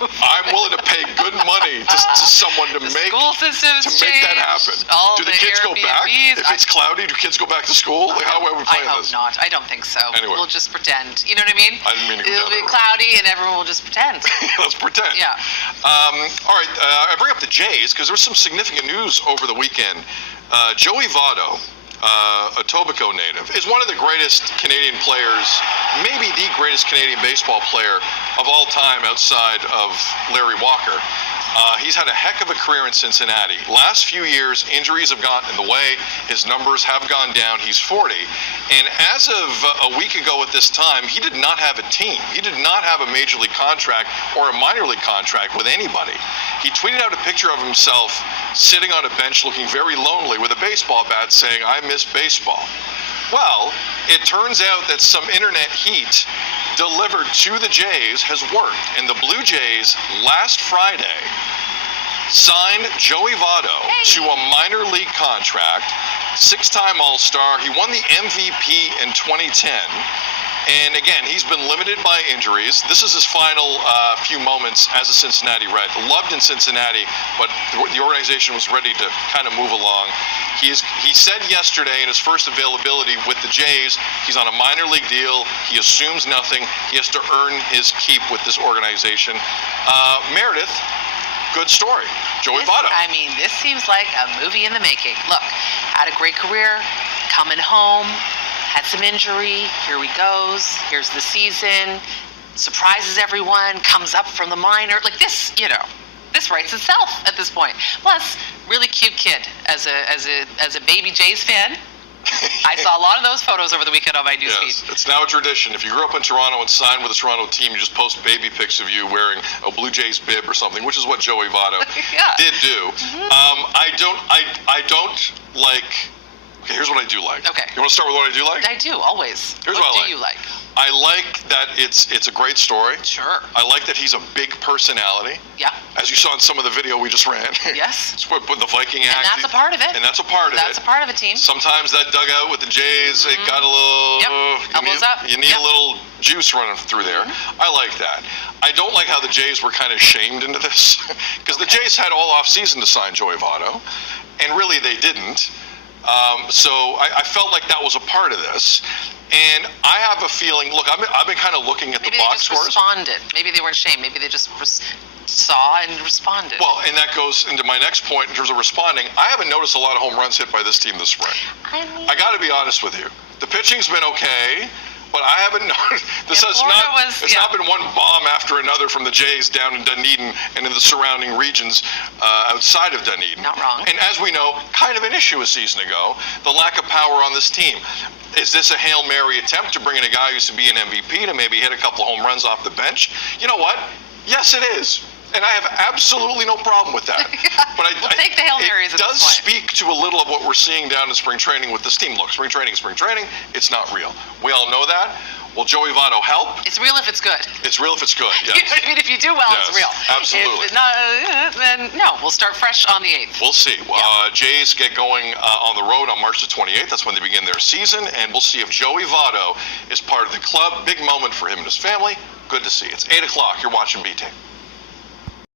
I'm willing to pay good money to someone to make that happen. Do the kids go back? If it's cloudy, do kids go back to school? Like, how are we playing this? I hope not. I don't think so. Anyway. We'll just pretend. You know what I mean? I didn't mean to go It'll be cloudy and everyone will just pretend. Let's pretend. Yeah. All right. I bring up the Jays because there was some significant news over the weekend. Joey Votto, a Etobicoke native, is one of the greatest Canadian players, maybe the greatest Canadian baseball player of all time outside of Larry Walker. He's had a heck of a career in Cincinnati. Last few years, injuries have gotten in the way. His numbers have gone down. He's 40. And as of a week ago at this time, he did not have a team. He did not have a major league contract or a minor league contract with anybody. He tweeted out a picture of himself sitting on a bench looking very lonely with a baseball bat saying, "I miss baseball." Well, it turns out that some internet heat delivered to the Jays has worked, and the Blue Jays last Friday signed Joey Votto to a minor league contract, 6-time All-Star. He won the MVP in 2010. And again, he's been limited by injuries. This is his final few moments as a Cincinnati Red. Loved in Cincinnati, but the organization was ready to kind of move along. He said yesterday in his first availability with the Jays, he's on a minor league deal. He assumes nothing. He has to earn his keep with this organization. Meredith, good story. Joey Votto. I mean, this seems like a movie in the making. Look, had a great career, coming home, had some injury, here he goes, here's the season, surprises everyone, comes up from the minor. Like this, this writes itself at this point. Plus, really cute kid. As a baby Jays fan, I saw a lot of those photos over the weekend on my newsfeed. Yes, it's now a tradition. If you grew up in Toronto and signed with the Toronto team, you just post baby pics of you wearing a Blue Jays bib or something, which is what Joey Votto did do. Mm-hmm. I don't like. Okay, here's what I do like. Okay. You want to start with what I do like? I do, always. Here's what what do you like? I like that it's a great story. Sure. I like that he's a big personality. Yeah. As you saw in some of the video we just ran. Yes. It's with the Viking act. And that's a part of it. And that's a part of it. That's a part of a team. Sometimes that dugout with the Jays, it got a little... Elbows up. You need a little juice running through there. I like that. I don't like how the Jays were kind of shamed into this. Because the Jays had all off season to sign Joey Votto. And really they didn't. So I felt like that was a part of this. And I have a feeling, look, I've been kind of looking at the box scores. Maybe they just responded. Maybe they weren't shamed. Maybe they just saw and responded. Well, and that goes into my next point in terms of responding. I haven't noticed a lot of home runs hit by this team this spring. I got to be honest with you. The pitching's been okay. But I haven't noticed. It's not been one bomb after another from the Jays down in Dunedin and in the surrounding regions outside of Dunedin. Not wrong. And as we know, kind of an issue a season ago, the lack of power on this team. Is this a Hail Mary attempt to bring in a guy who used to be an MVP to maybe hit a couple of home runs off the bench? You know what? Yes, it is. And I have absolutely no problem with that. But we'll take the Hail Marys at this point. It does speak to a little of what we're seeing down in spring training with this team. Look, spring training, it's not real. We all know that. Will Joey Votto help? It's real if it's good. It's real if it's good, yes. You know what I mean? If you do well, yes, it's real. Absolutely. If not, then no, we'll start fresh on the 8th. We'll see. Jays get going on the road on March the 28th. That's when they begin their season. And we'll see if Joey Votto is part of the club. Big moment for him and his family. Good to see. It's 8 o'clock. You're watching BT.